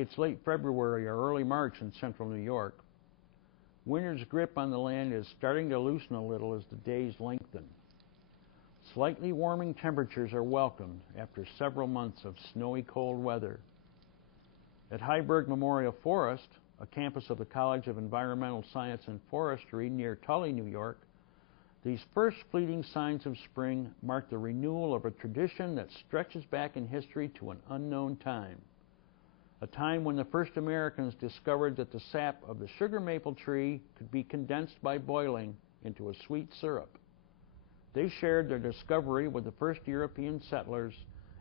It's late February or early March in central New York. Winter's grip on the land is starting to loosen a little as the days lengthen. Slightly warming temperatures are welcomed after several months of snowy cold weather. At Heiberg Memorial Forest, a campus of the College of Environmental Science and Forestry near Tully, New York, these first fleeting signs of spring mark the renewal of a tradition that stretches back in history to an unknown time. A time when the first Americans discovered that the sap of the sugar maple tree could be condensed by boiling into a sweet syrup. They shared their discovery with the first European settlers,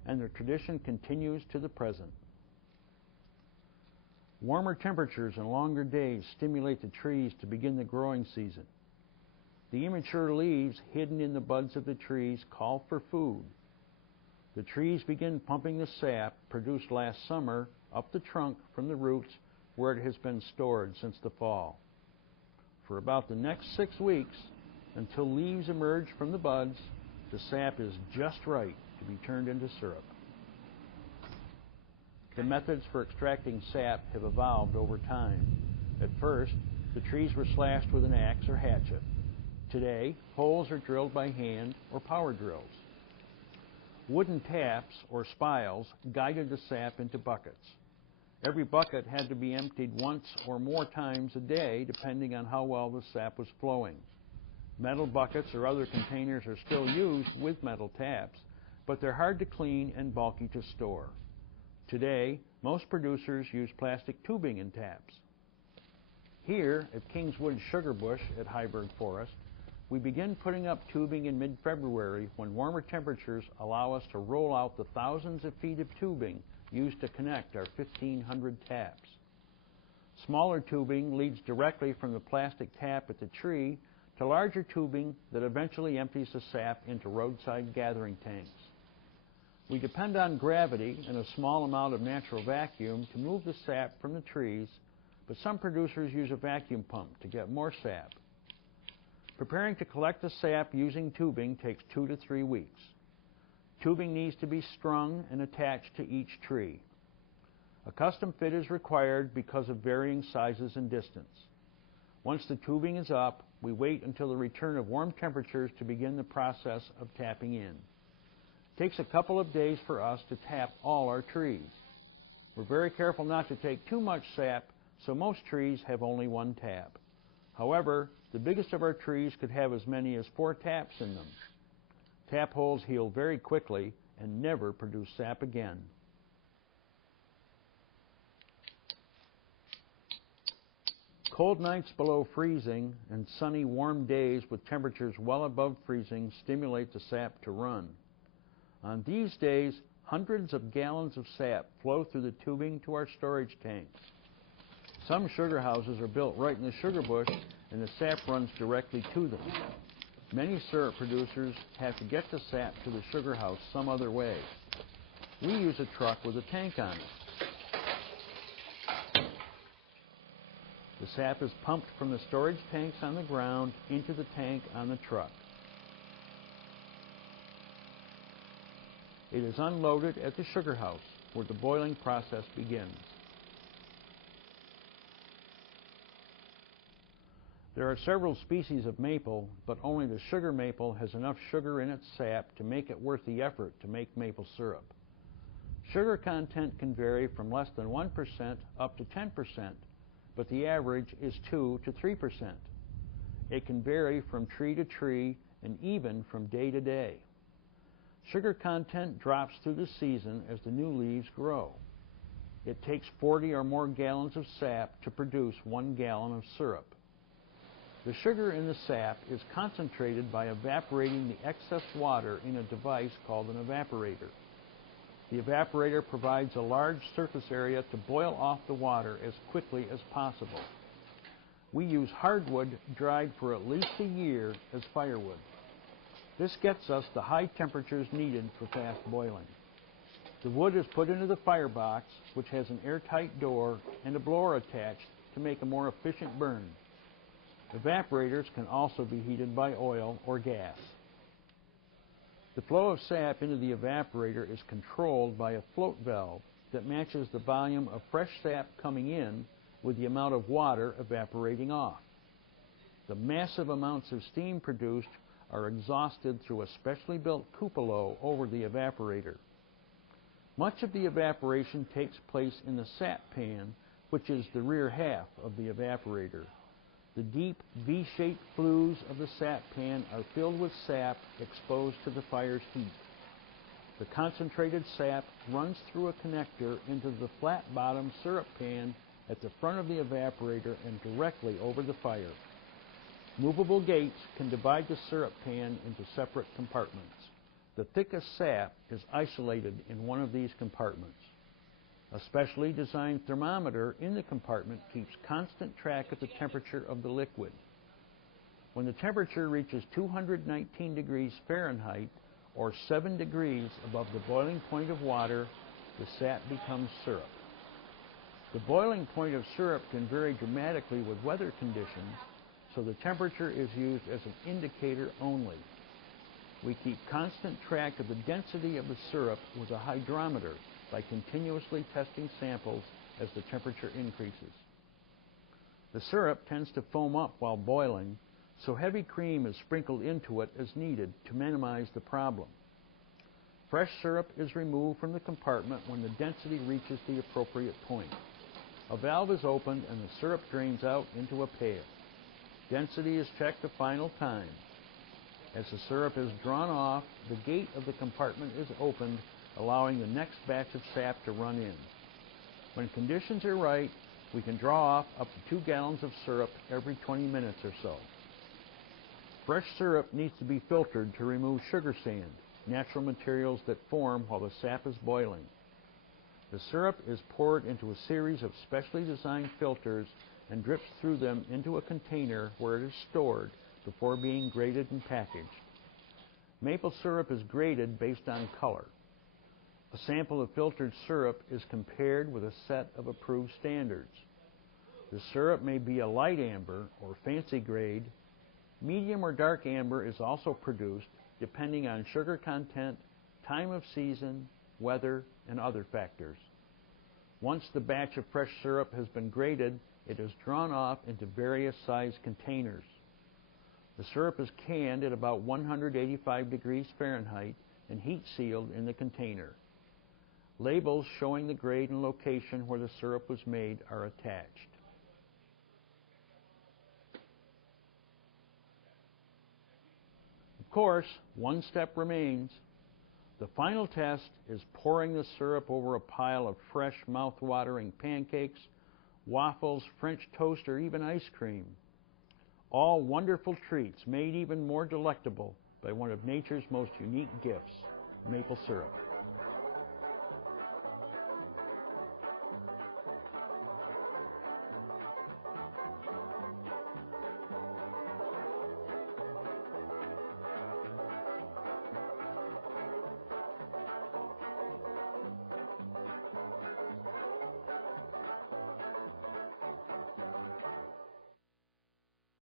and their tradition continues to the present. Warmer temperatures and longer days stimulate the trees to begin the growing season. The immature leaves hidden in the buds of the trees call for food. The trees begin pumping the sap produced last summer up the trunk from the roots where it has been stored since the fall. For about the next 6 weeks, until leaves emerge from the buds, the sap is just right to be turned into syrup. The methods for extracting sap have evolved over time. At first, the trees were slashed with an axe or hatchet. Today, holes are drilled by hand or power drills. Wooden taps or spiles guided the sap into buckets. Every bucket had to be emptied once or more times a day, depending on how well the sap was flowing. Metal buckets or other containers are still used with metal taps, but they're hard to clean and bulky to store. Today, most producers use plastic tubing in taps. Here at Kingswood Sugar Bush at Heiberg Forest, we begin putting up tubing in mid-February when warmer temperatures allow us to roll out the thousands of feet of tubing used to connect our 1,500 taps. Smaller tubing leads directly from the plastic tap at the tree to larger tubing that eventually empties the sap into roadside gathering tanks. We depend on gravity and a small amount of natural vacuum to move the sap from the trees, but some producers use a vacuum pump to get more sap. Preparing to collect the sap using tubing takes 2 to 3 weeks. Tubing needs to be strung and attached to each tree. A custom fit is required because of varying sizes and distance. Once the tubing is up, we wait until the return of warm temperatures to begin the process of tapping in. It takes a couple of days for us to tap all our trees. We're very careful not to take too much sap, so most trees have only one tap. However, the biggest of our trees could have as many as 4 taps in them. Tap holes heal very quickly and never produce sap again. Cold nights below freezing and sunny, warm days with temperatures well above freezing stimulate the sap to run. On these days, hundreds of gallons of sap flow through the tubing to our storage tanks. Some sugar houses are built right in the sugar bush, and the sap runs directly to them. Many syrup producers have to get the sap to the sugar house some other way. We use a truck with a tank on it. The sap is pumped from the storage tanks on the ground into the tank on the truck. It is unloaded at the sugar house, where the boiling process begins. There are several species of maple, but only the sugar maple has enough sugar in its sap to make it worth the effort to make maple syrup. Sugar content can vary from less than 1% up to 10%, but the average is 2 to 3%. It can vary from tree to tree and even from day to day. Sugar content drops through the season as the new leaves grow. It takes 40 or more gallons of sap to produce 1 gallon of syrup. The sugar in the sap is concentrated by evaporating the excess water in a device called an evaporator. The evaporator provides a large surface area to boil off the water as quickly as possible. We use hardwood dried for at least a year as firewood. This gets us the high temperatures needed for fast boiling. The wood is put into the firebox, which has an airtight door and a blower attached to make a more efficient burn. Evaporators can also be heated by oil or gas. The flow of sap into the evaporator is controlled by a float valve that matches the volume of fresh sap coming in with the amount of water evaporating off. The massive amounts of steam produced are exhausted through a specially built cupola over the evaporator. Much of the evaporation takes place in the sap pan, which is the rear half of the evaporator. The deep V-shaped flues of the sap pan are filled with sap exposed to the fire's heat. The concentrated sap runs through a connector into the flat-bottom syrup pan at the front of the evaporator and directly over the fire. Movable gates can divide the syrup pan into separate compartments. The thickest sap is isolated in one of these compartments. A specially designed thermometer in the compartment keeps constant track of the temperature of the liquid. When the temperature reaches 219 degrees Fahrenheit, or 7 degrees above the boiling point of water, the sap becomes syrup. The boiling point of syrup can vary dramatically with weather conditions, so the temperature is used as an indicator only. We keep constant track of the density of the syrup with a hydrometer by continuously testing samples as the temperature increases. The syrup tends to foam up while boiling, so heavy cream is sprinkled into it as needed to minimize the problem. Fresh syrup is removed from the compartment when the density reaches the appropriate point. A valve is opened and the syrup drains out into a pail. Density is checked a final time. As the syrup is drawn off, the gate of the compartment is opened, allowing the next batch of sap to run in. When conditions are right, we can draw off up to 2 gallons of syrup every 20 minutes or so. Fresh syrup needs to be filtered to remove sugar sand, natural materials that form while the sap is boiling. The syrup is poured into a series of specially designed filters and drips through them into a container where it is stored before being graded and packaged. Maple syrup is graded based on color. A sample of filtered syrup is compared with a set of approved standards. The syrup may be a light amber or fancy grade. Medium or dark amber is also produced depending on sugar content, time of season, weather, and other factors. Once the batch of fresh syrup has been graded, it is drawn off into various size containers. The syrup is canned at about 185 degrees Fahrenheit and heat sealed in the container. Labels showing the grade and location where the syrup was made are attached. Of course, one step remains. The final test is pouring the syrup over a pile of fresh, mouth-watering pancakes, waffles, French toast, or even ice cream. All wonderful treats made even more delectable by one of nature's most unique gifts, maple syrup.